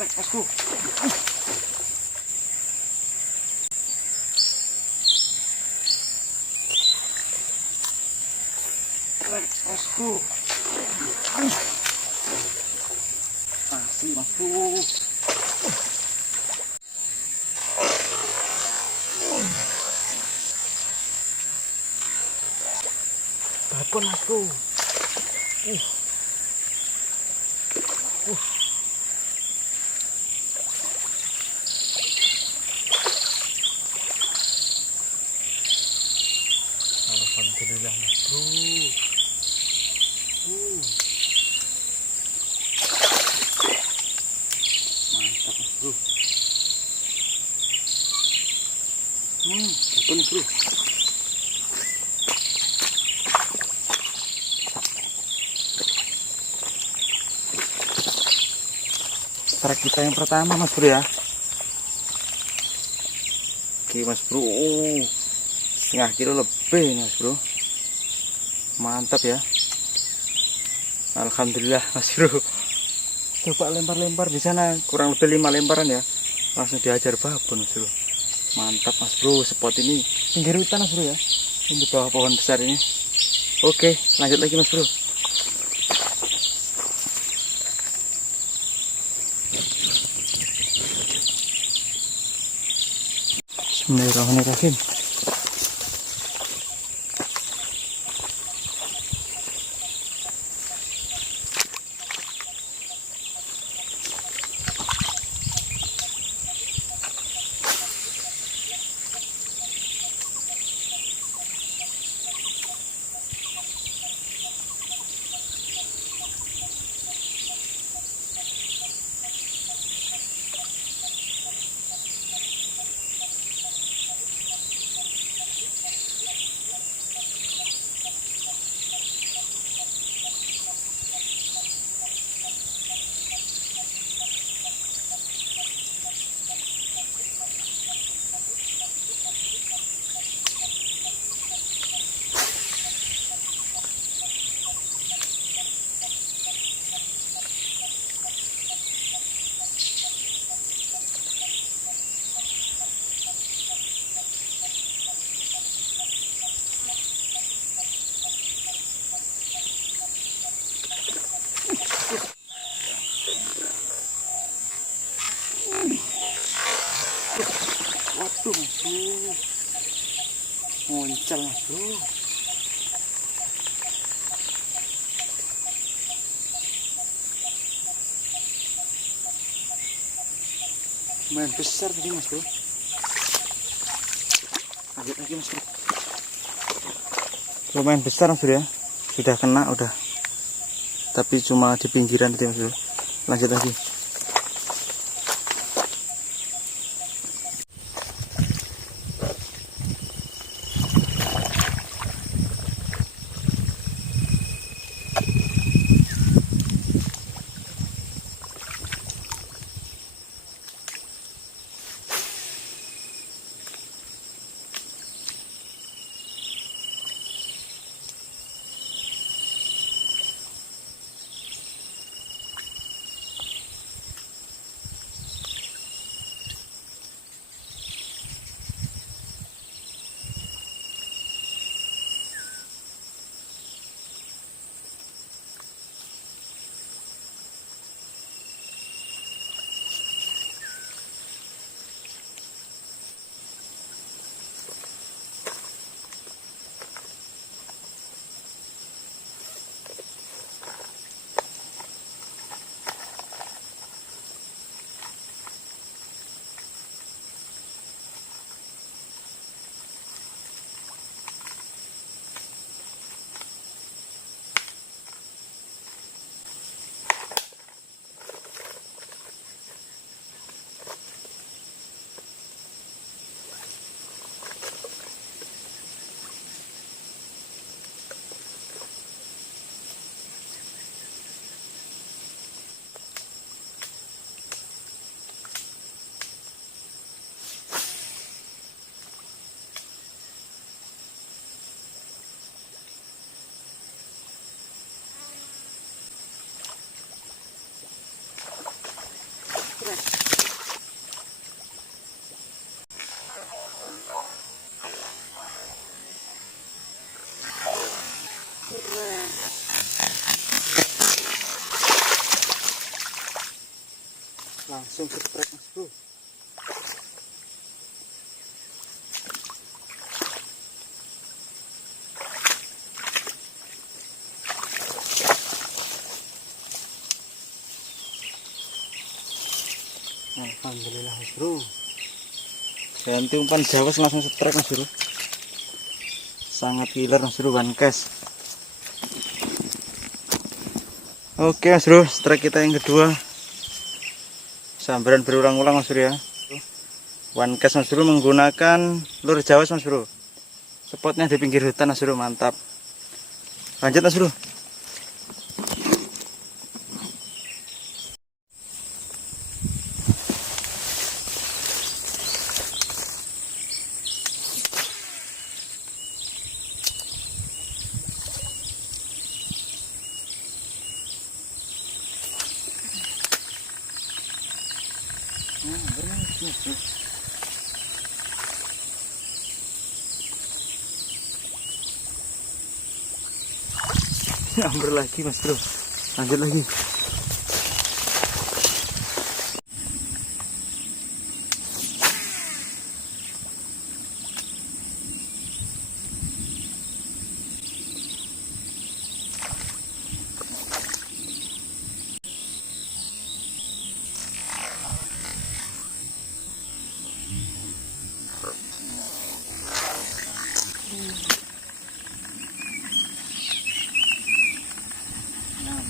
Bosku. Bosku. Masih bosku. Babon bosku. Alhamdulillah mas bro. Mantap mas bro. Babon mas bro. Strike kita yang pertama mas bro ya. Oke mas bro, setengah kilo lebih mas bro. Mantap ya. Alhamdulillah mas bro. Coba lempar-lempar di sana kurang lebih 5 lemparan ya, langsung dihajar babon mas bro. Mantap mas bro, spot ini pinggir hutan mas bro ya, di bawah pohon besar ini. Oke, lanjut lagi mas bro. Bismillahirrahmanirrahim. Waduh mas bro, muncul mas bro. Lumayan besar tadi mas bro. Lanjut lagi mas bro. Lumayan besar mas bro ya, sudah kena udah, tapi cuma di pinggiran tadi mas bro. Lanjut lagi. Langsung setrek mas bro. Alhamdulillah mas bro. Ganti umpan Jawa langsung setrek mas bro. Sangat killer mas bro, one cast. Oke mas bro, strike kita yang kedua. Sambaran berulang-ulang mas bro ya. One cast mas bro menggunakan lure Jawa mas bro. Spotnya di pinggir hutan mas bro, mantap. Lanjut mas bro. Ambil lagi mas bro, lanjut lagi.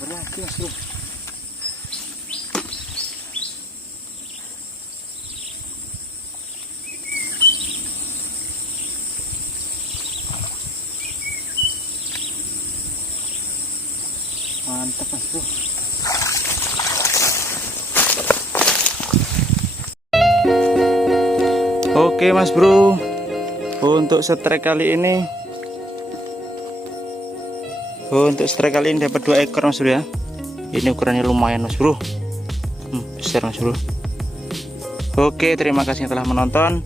Berlagi mas bro. Mantap mas bro. Oke mas bro, untuk strike kali ini dapat 2 ekor mas bro ya. Ini ukurannya lumayan mas bro, besar mas bro. Oke, terima kasih yang telah menonton.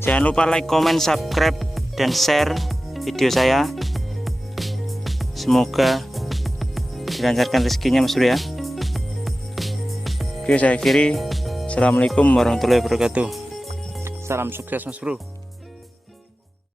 Jangan lupa like, comment, subscribe, dan share video saya. Semoga dilancarkan rezekinya mas bro ya. Oke, saya akhiri. Assalamualaikum warahmatullahi wabarakatuh. Salam sukses mas bro.